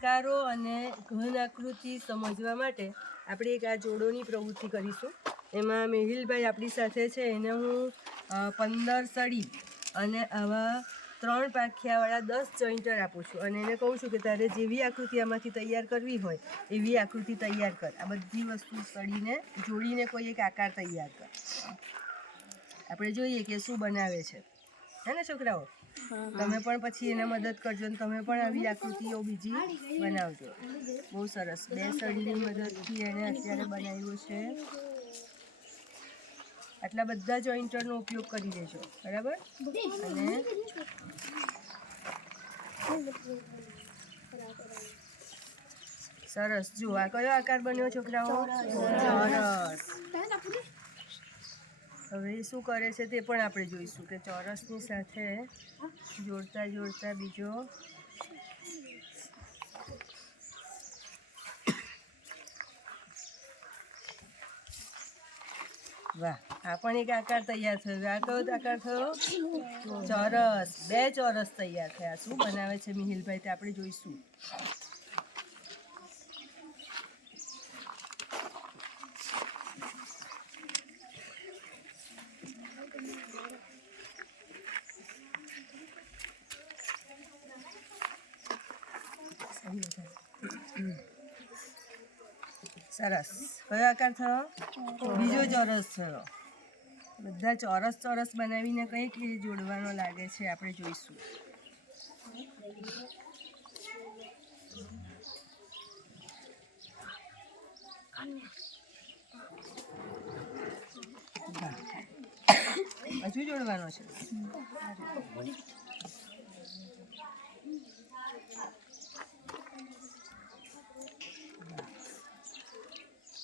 આકારો અને ઘન આકૃતિ સમજવા માટે આપણે એક આ જોડોની પ્રવૃત્તિ કરીશું. એમાં મેહુલભાઈ આપણી સાથે છે. એને હું 15 સળી અને આવા 3 પાંખિયાવાળા 10 જોઈન્ટર આપું છું અને એને કહું છું કે તારે જેવી આકૃતિ આમાંથી તૈયાર કરવી હોય એવી આકૃતિ તૈયાર કર. આ બધી વસ્તુ સળીને જોડીને કોઈ એક આકાર તૈયાર કર. આપણે જોઈએ કે શું બનાવે છે, હે ને છોકરાઓ? તમે પણ પછી એને મદદ કરજો અને તમે પણ આવી આકૃતિઓ બીજી બનાવજો. બહુ સરસ. 2 સળીની મદદથી એણે અત્યારે બનાવ્યું છે. આટલા બધા જોઈન્ટરનો ઉપયોગ કરી લેજો, બરાબર? અને સરસ. જો આ કયો આકાર બન્યો છોકરાઓ? ચોરસ. હવે શું કરે છે તે પણ આપણે જોઈશું કે ચોરસની સાથે જોડતા જોડતા બીજો વાહ, આ પણ એક આકાર તૈયાર થયો. આ કયો આકાર થયો? ચોરસ. 2 ચોરસ તૈયાર થયા. શું બનાવે છે મિહિલભાઈ તે આપણે જોઈશું. સરસ. કયો આકાર થયો? બીજો ચોરસ થયો. બધા ચોરસ ચોરસ બનાવીને કંઈક જોડવાનો લાગે છે, આપણે જોઈશું. હજુ જોડવાનો છે.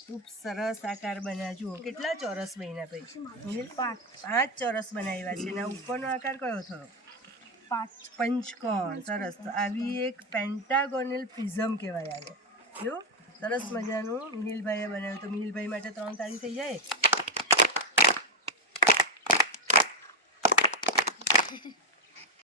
ખૂબ સરસ આકાર બન્યા. જુઓ કેટલા ચોરસ બન્યા ભાઈ? 5 ચોરસ બનાવ્યા છે. એના ઉપરનો આકાર કયો થયો? પંચકોણ. સરસ. તો આવી એક પેન્ટાગોનલ પ્રિઝમ કહેવાય. આવે જો સરસ મજાનું મિહિલભાઈએ બનાવ્યું. તો મિહિલભાઈ માટે 3 તાળી થઈ જાય.